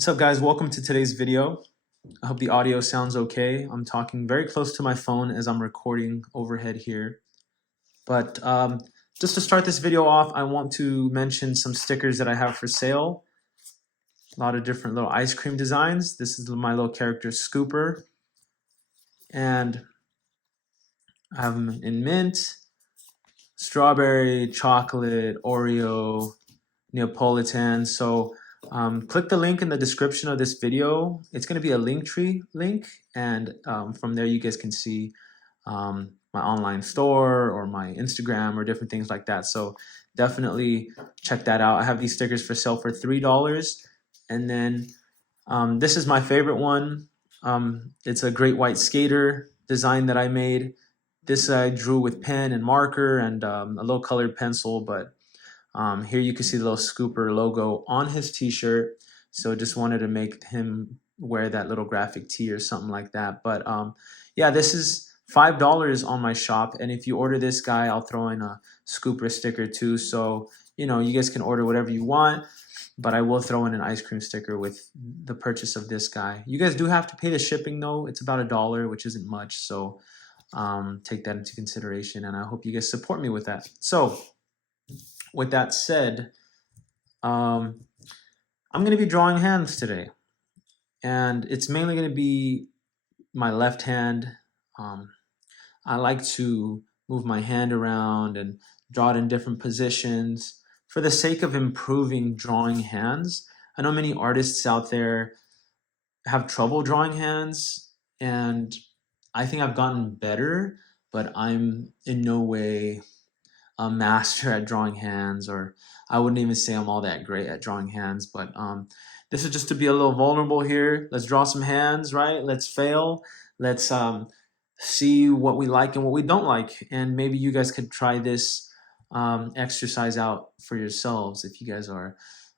What's up, guys? Welcome to today's video. I hope the audio sounds okay. I'm talking very close to my phone as I'm recording overhead here. But just to start this video off, I want to mention some stickers that I have for sale. A lot of different little ice cream designs. This is my little character, Scooper. And I have them in mint, strawberry, chocolate, Oreo, Neapolitan. So click the link in the description of this video. It's going to be a Linktree link, and from there you guys can see my online store or my Instagram or different things like that. So definitely check that out. I have these stickers for sale for $3. And then this is my favorite one. It's a great white skater design that I made. This I drew with pen and marker and a low colored pencil, but here you can see the little Scooper logo on his t-shirt. So just wanted to make him wear that little graphic tee or something like that. But yeah, this is $5 on my shop. And if you order this guy, I'll throw in a Scooper sticker too. So, you know, you guys can order whatever you want, but I will throw in an ice cream sticker with the purchase of this guy. You guys do have to pay the shipping though. It's about $1, which isn't much. So take that into consideration. And I hope you guys support me with that. So with that said, I'm going to be drawing hands today, and it's mainly going to be my left hand. I like to move my hand around and draw it in different positions for the sake of improving drawing hands. I know many artists out there have trouble drawing hands, and I think I've gotten better, but I'm in no way a master at drawing hands, or I wouldn't even say I'm all that great at drawing hands. But this is just to be a little vulnerable here. Let's draw some hands, right? Let's fail. Let's see what we like and what we don't like. And maybe you guys could try this exercise out for yourselves if you guys are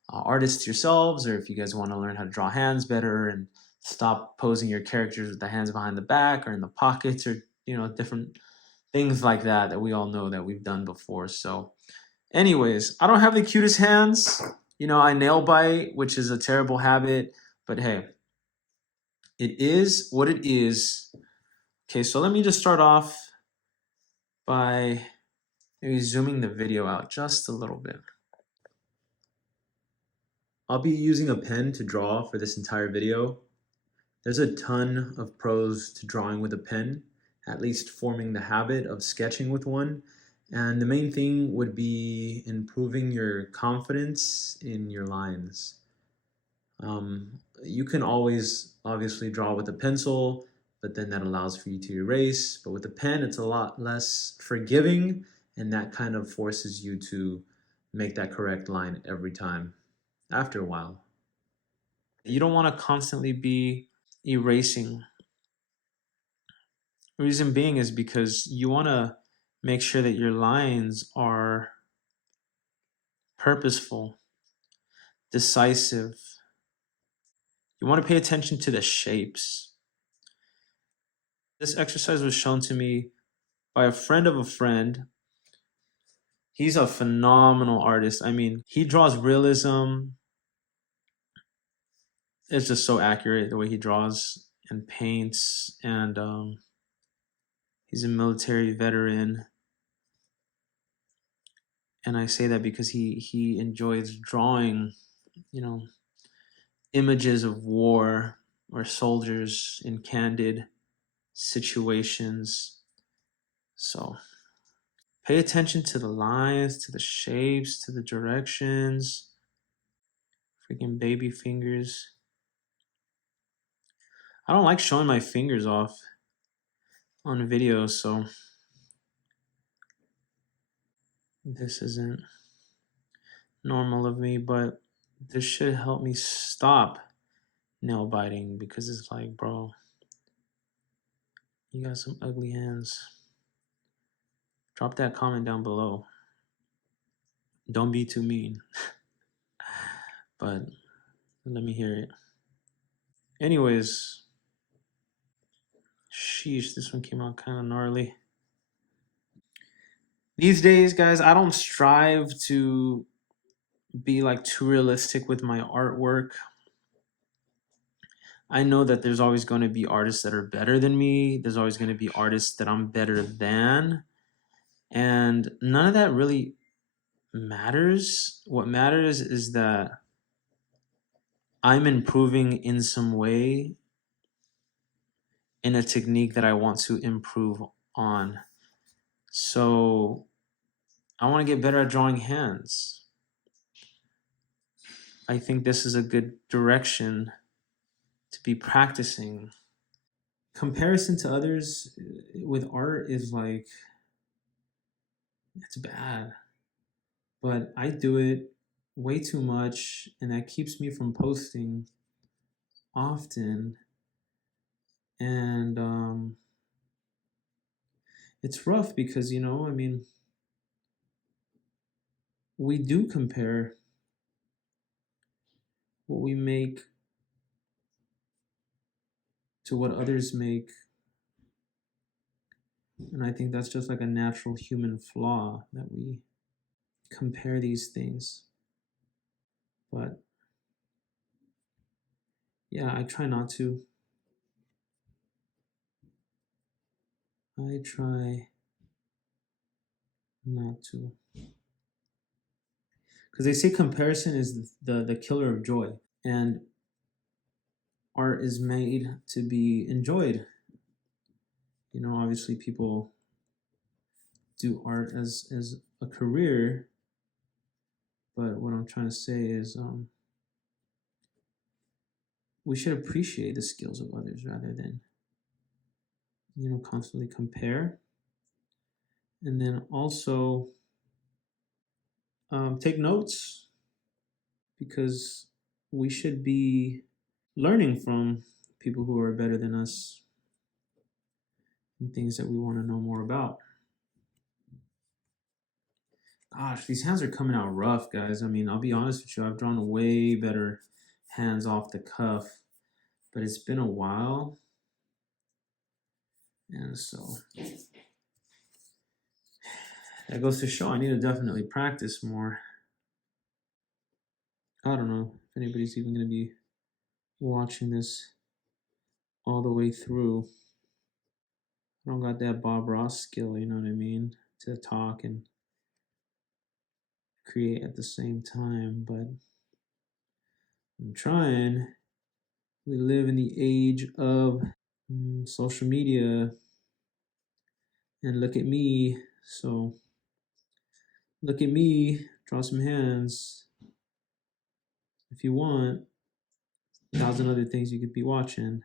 artists yourselves, or if you guys want to learn how to draw hands better and stop posing your characters with the hands behind the back or in the pockets, or different things like that we all know that we've done before. So anyways, I don't have the cutest hands. I nail bite, which is a terrible habit, but hey, it is what it is. Okay, so let me just start off by maybe zooming the video out just a little bit. I'll be using a pen to draw for this entire video. There's a ton of pros to drawing with a pen, at least forming the habit of sketching with one. And the main thing would be improving your confidence in your lines. You can always obviously draw with a pencil, but then that allows for you to erase. But with a pen, it's a lot less forgiving, and that kind of forces you to make that correct line every time after a while. You don't want to constantly be erasing. The reason being is because you want to make sure that your lines are purposeful, decisive. You want to pay attention to the shapes. This exercise was shown to me by a friend of a friend. He's a phenomenal artist. I mean, he draws realism. It's just so accurate the way he draws and paints. And he's a military veteran. And I say that because he enjoys drawing, images of war or soldiers in candid situations. So pay attention to the lines, to the shapes, to the directions. Freaking baby fingers. I don't like showing my fingers off on video, so this isn't normal of me, but this should help me stop nail biting, because it's like, bro, you got some ugly hands. Drop that comment down below. Don't be too mean. But let me hear it. Anyways, sheesh, this one came out kind of gnarly. These days, guys, I don't strive to be like too realistic with my artwork. I know that there's always going to be artists that are better than me. There's always going to be artists that I'm better than. And none of that really matters. What matters is that I'm improving in some way in a technique that I want to improve on. So I want to get better at drawing hands. I think this is a good direction to be practicing. Comparison to others with art is like, it's bad. But I do it way too much, and that keeps me from posting often. And it's rough because, I mean, we do compare what we make to what others make. And I think that's just like a natural human flaw that we compare these things. But yeah, I try not to. I try not to. Because they say comparison is the killer of joy. And art is made to be enjoyed. Obviously people do art as a career, but what I'm trying to say is we should appreciate the skills of others rather than constantly compare. And then also take notes, because we should be learning from people who are better than us and things that we want to know more about. Gosh, these hands are coming out rough, guys. I mean, I'll be honest with you, I've drawn way better hands off the cuff, but it's been a while. And so that goes to show I need to definitely practice more. I don't know if anybody's even going to be watching this all the way through. I don't got that Bob Ross skill, you know what I mean? To talk and create at the same time, but I'm trying. We live in the age of social media, and look at me. So look at me, draw some hands. If you want, 1,000 other things you could be watching.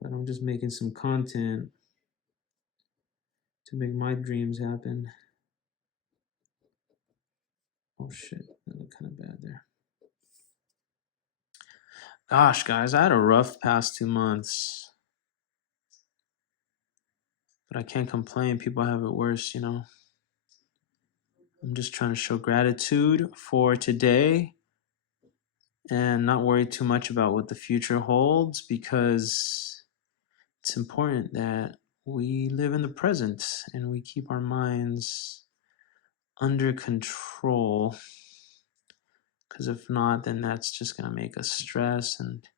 But I'm just making some content to make my dreams happen. Oh shit, that looked kind of bad there. Gosh, guys, I had a rough past 2 months. But I can't complain. People have it worse, I'm just trying to show gratitude for today and not worry too much about what the future holds, because it's important that we live in the present and we keep our minds under control, because if not, then that's just going to make us stress and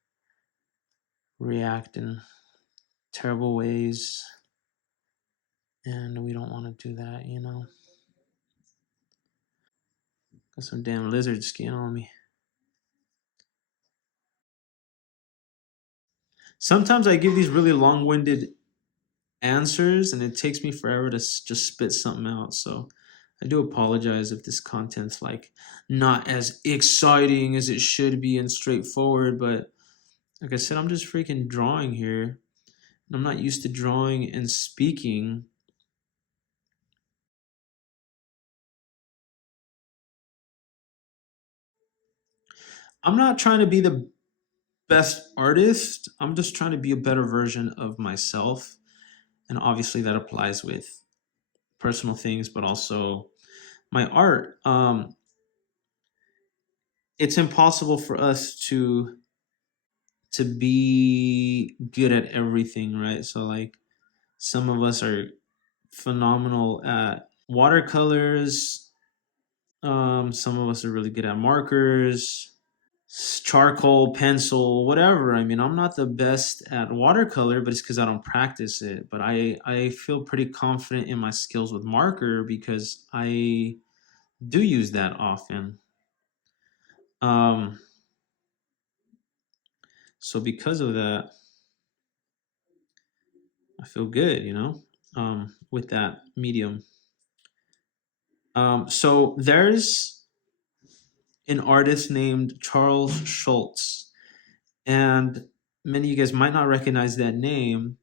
react in terrible ways, and we don't want to do that. Got some damn lizard skin on me. Sometimes I give these really long-winded answers and it takes me forever to just spit something out, so I do apologize if this content's like not as exciting as it should be and straightforward, but like I said, I'm just freaking drawing here. I'm not used to drawing and speaking. I'm not trying to be the best artist. I'm just trying to be a better version of myself. And obviously that applies with personal things, but also my art. It's impossible for us to be good at everything, right? So like some of us are phenomenal at watercolors. Some of us are really good at markers. charcoal, pencil, whatever. I mean, I'm not the best at watercolor, but it's because I don't practice it. But I feel pretty confident in my skills with marker because I do use that often. Um, so because of that, I feel good, with that medium. So there's an artist named Charles Schultz, and many of you guys might not recognize that name,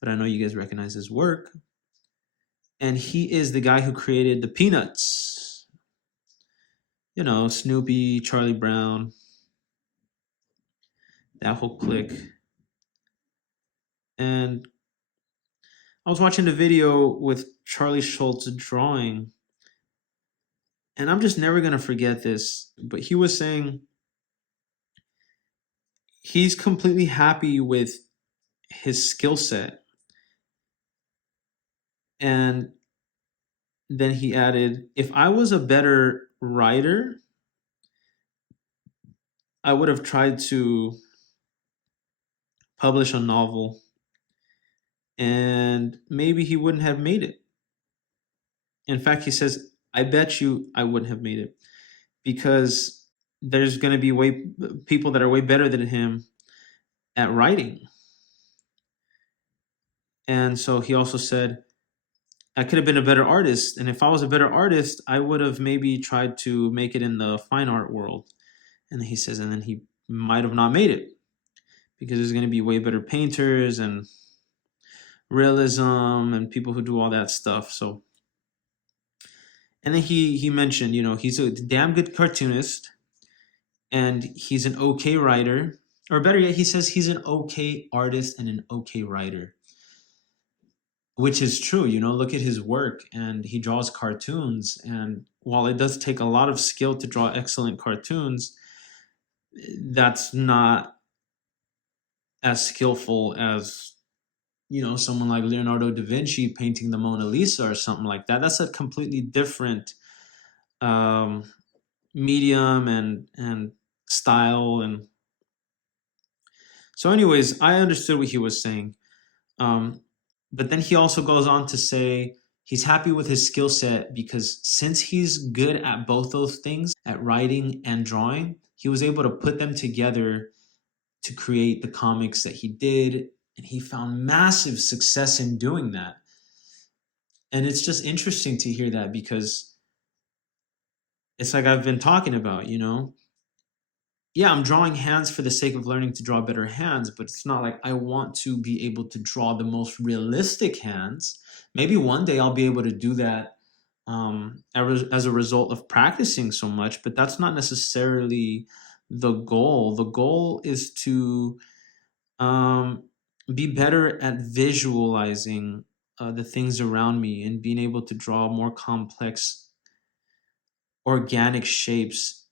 but I know you guys recognize his work. And he is the guy who created the Peanuts. Snoopy, Charlie Brown, that whole clique. And I was watching the video with Charlie Schultz drawing, and I'm just never gonna forget this. But he was saying he's completely happy with his skill set. And then he added, if I was a better writer, I would have tried to publish a novel, and maybe he wouldn't have made it. In fact, he says, I bet you I wouldn't have made it because there's going to be people that are way better than him at writing. And so he also said, I could have been a better artist. And if I was a better artist, I would have maybe tried to make it in the fine art world. And he says, and then he might have not made it because there's going to be way better painters and realism and people who do all that stuff. So, and then he mentioned, he's a damn good cartoonist and he's an okay writer, or better yet, he says he's an okay artist and an okay writer, which is true. Look at his work, and he draws cartoons, and while it does take a lot of skill to draw excellent cartoons, that's not as skillful as someone like Leonardo da Vinci painting the Mona Lisa or something like that. That's a completely different medium and style. And so anyways, I understood what he was saying. But then he also goes on to say he's happy with his skill set because since he's good at both those things, at writing and drawing, he was able to put them together to create the comics that he did. And he found massive success in doing that. And it's just interesting to hear that because it's like I've been talking about, yeah, I'm drawing hands for the sake of learning to draw better hands, but it's not like I want to be able to draw the most realistic hands. Maybe one day I'll be able to do that as a result of practicing so much, but that's not necessarily the goal. The goal is to be better at visualizing the things around me and being able to draw more complex organic shapes.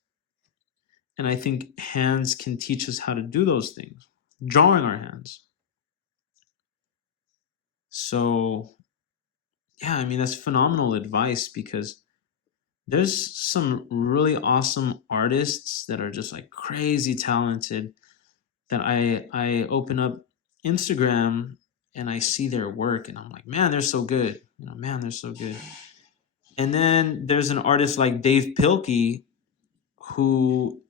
And I think hands can teach us how to do those things, drawing our hands. So, yeah, I mean, that's phenomenal advice because there's some really awesome artists that are just like crazy talented that I open up Instagram and I see their work and I'm like, man, they're so good. Man, they're so good. And then there's an artist like Dave Pilkey who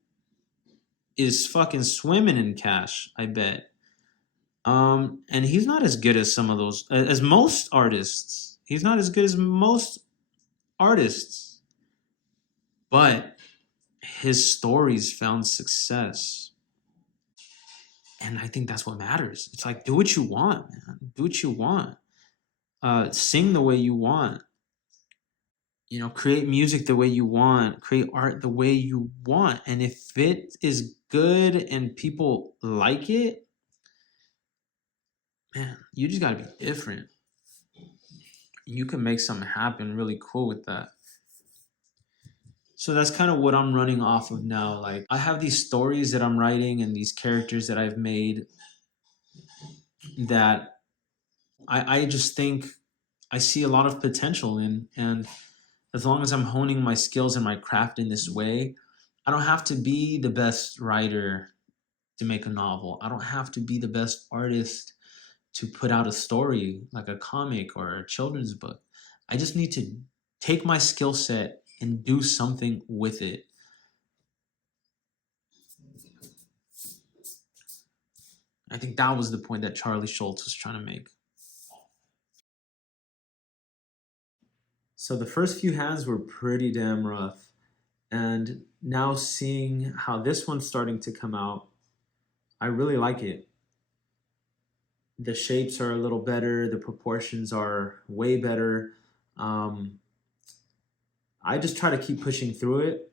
is fucking swimming in cash, I bet. And he's not as good as some of those, as most artists. He's not as good as most artists, but his stories found success. And I think that's what matters. It's like, do what you want, man. Do what you want. Sing the way you want. Create music the way you want. Create art the way you want. And if it is good and people like it, man, you just gotta be different. You can make something happen really cool with that. So that's kind of what I'm running off of now. Like, I have these stories that I'm writing and these characters that I've made that I just think I see a lot of potential in. And as long as I'm honing my skills and my craft in this way, I don't have to be the best writer to make a novel. I don't have to be the best artist to put out a story like a comic or a children's book. I just need to take my skill set and do something with it. I think that was the point that Charlie Schultz was trying to make. So the first few hands were pretty damn rough. And now seeing how this one's starting to come out, I really like it. The shapes are a little better. The proportions are way better. I just try to keep pushing through it.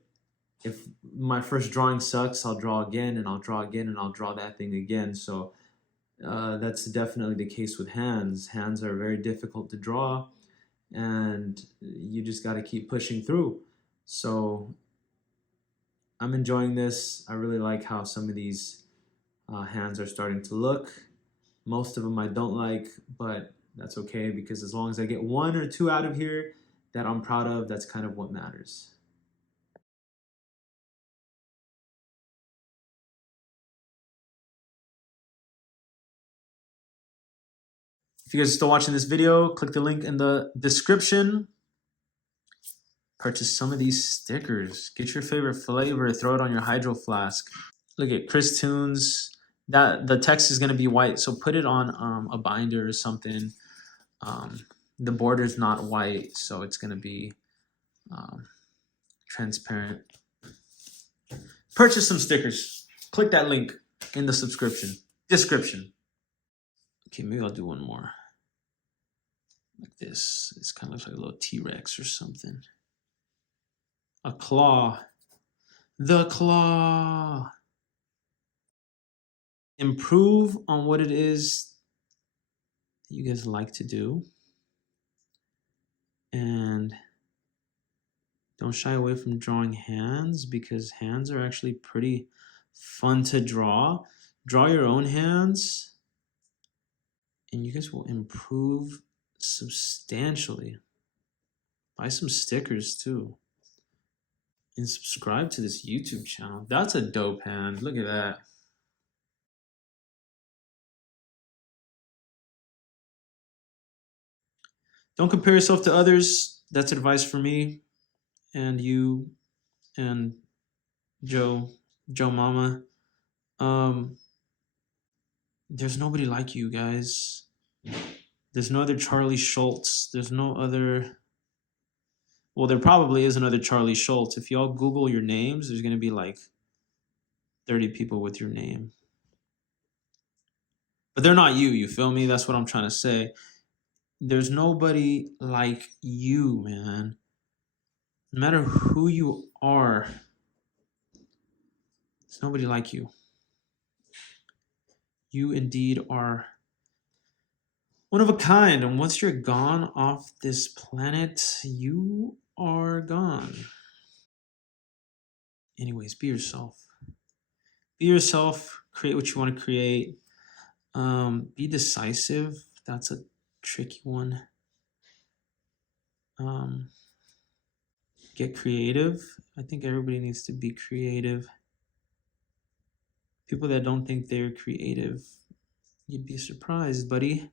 If my first drawing sucks, I'll draw again and I'll draw again and I'll draw that thing again. So that's definitely the case with hands. Hands are very difficult to draw and you just got to keep pushing through. So I'm enjoying this. I really like how some of these hands are starting to look. Most of them I don't like, but that's okay because as long as I get one or two out of here that I'm proud of, that's kind of what matters. If you guys are still watching this video, click the link in the description. Purchase some of these stickers. Get your favorite flavor, throw it on your hydro flask. Look at Chris Tunes. That the text is gonna be white, so put it on a binder or something. The border's not white, so it's gonna be transparent. Purchase some stickers. Click that link in the description. Okay, maybe I'll do one more. Like this. This kind of looks like a little T-Rex or something. A claw. The claw. Improve on what it is that you guys like to do. And don't shy away from drawing hands because hands are actually pretty fun to draw. Draw your own hands and you guys will improve substantially. Buy some stickers too. And subscribe to this YouTube channel. That's a dope hand. Look at that. Don't compare yourself to others. That's advice for me and you and Joe Mama. There's nobody like you guys. There's no other Charlie Schultz. There's no other. Well, there probably is another Charlie Schultz. If y'all Google your names, there's going to be like 30 people with your name. But they're not you, you feel me? That's what I'm trying to say. There's nobody like you, man. No matter who you are, there's nobody like you. You indeed are one of a kind. And once you're gone off this planet, you are gone. Anyways, be yourself. Be yourself. Create what you want to create. Be decisive. That's a tricky one. Get creative. I think everybody needs to be creative. People that don't think they're creative, you'd be surprised, buddy.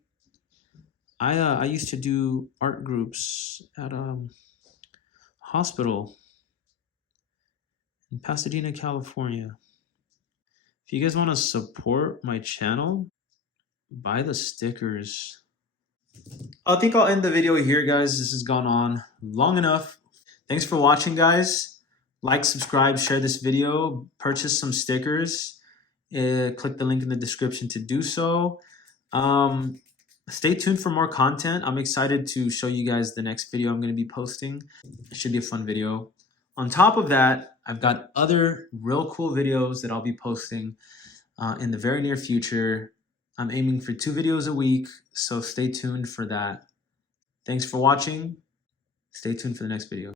I used to do art groups at a hospital in Pasadena, California. If you guys want to support my channel, buy the stickers. I think I'll end the video here, guys. This has gone on long enough. Thanks for watching, guys. Like, subscribe, share this video, purchase some stickers. Click the link in the description to do so. Stay tuned for more content. I'm excited to show you guys the next video I'm going to be posting. It should be a fun video. On top of that, I've got other real cool videos that I'll be posting in the very near future. I'm aiming for 2 videos a week, so stay tuned for that. Thanks for watching. Stay tuned for the next video.